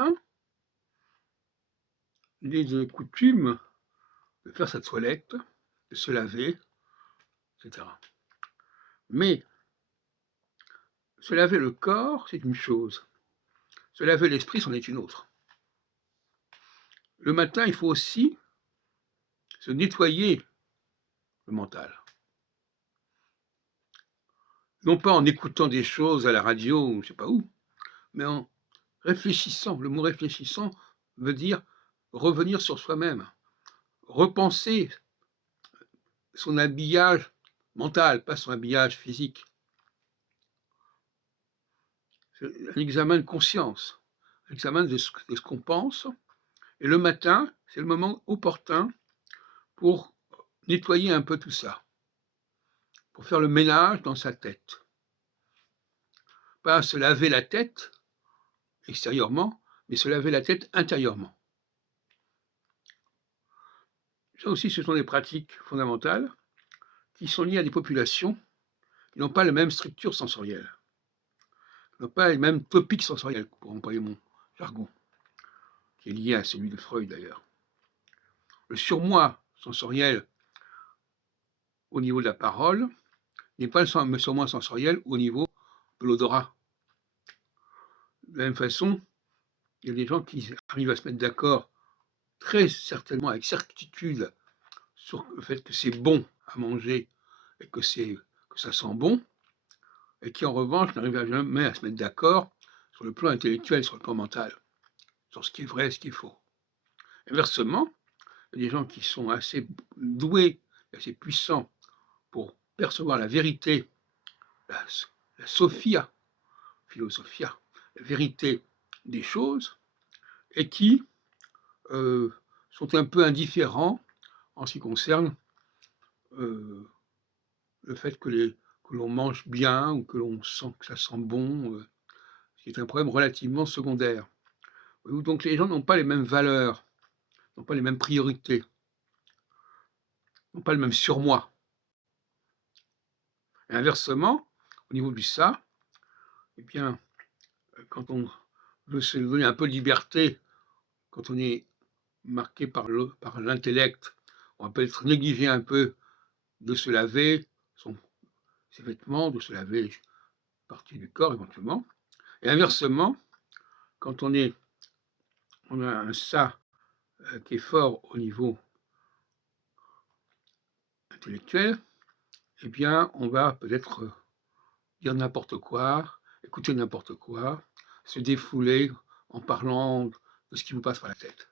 matin, il est de coutume de faire sa toilette, de se laver, etc. Mais se laver le corps, c'est une chose. Se laver l'esprit, c'en est une autre. Le matin, il faut aussi se nettoyer le mental. Non pas en écoutant des choses à la radio ou je ne sais pas où, mais en réfléchissant. Le mot réfléchissant veut dire revenir sur soi-même, repenser son habillage mental, pas son habillage physique. C'est un examen de conscience, un examen de ce qu'on pense. Et le matin, c'est le moment opportun pour nettoyer un peu tout ça, pour faire le ménage dans sa tête. Pas se laver la tête extérieurement, mais se laver la tête intérieurement. Ça aussi, ce sont des pratiques fondamentales qui sont liées à des populations qui n'ont pas la même structure sensorielle, qui n'ont pas les mêmes topiques sensoriels, pour employer mon jargon, qui est lié à celui de Freud d'ailleurs. Le surmoi sensoriel au niveau de la parole n'est pas le surmoi sensoriel au niveau de l'odorat. De la même façon, il y a des gens qui arrivent à se mettre d'accord très certainement, avec certitude, sur le fait que c'est bon à manger et que ça sent bon, et qui en revanche n'arrivent jamais à se mettre d'accord sur le plan intellectuel, sur le plan mental, sur ce qui est vrai et ce qui est faux. Inversement, il y a des gens qui sont assez doués, assez puissants pour percevoir la vérité, la sophia, philosophia, la vérité des choses, et qui sont un peu indifférents en ce qui concerne le fait que l'on mange bien ou que l'on sent que ça sent bon, ce qui est un problème relativement secondaire. Donc les gens n'ont pas les mêmes valeurs, n'ont pas les mêmes priorités, n'ont pas le même surmoi. Et inversement, au niveau du ça, eh bien, quand on veut se donner un peu de liberté, quand on est marqué par l'intellect, on peut être négligé un peu de se laver ses vêtements, de se laver une partie du corps éventuellement. Et inversement, quand on a un ça qui est fort au niveau intellectuel, eh bien, on va peut-être dire n'importe quoi, écouter n'importe quoi, se défouler en parlant de ce qui vous passe par la tête.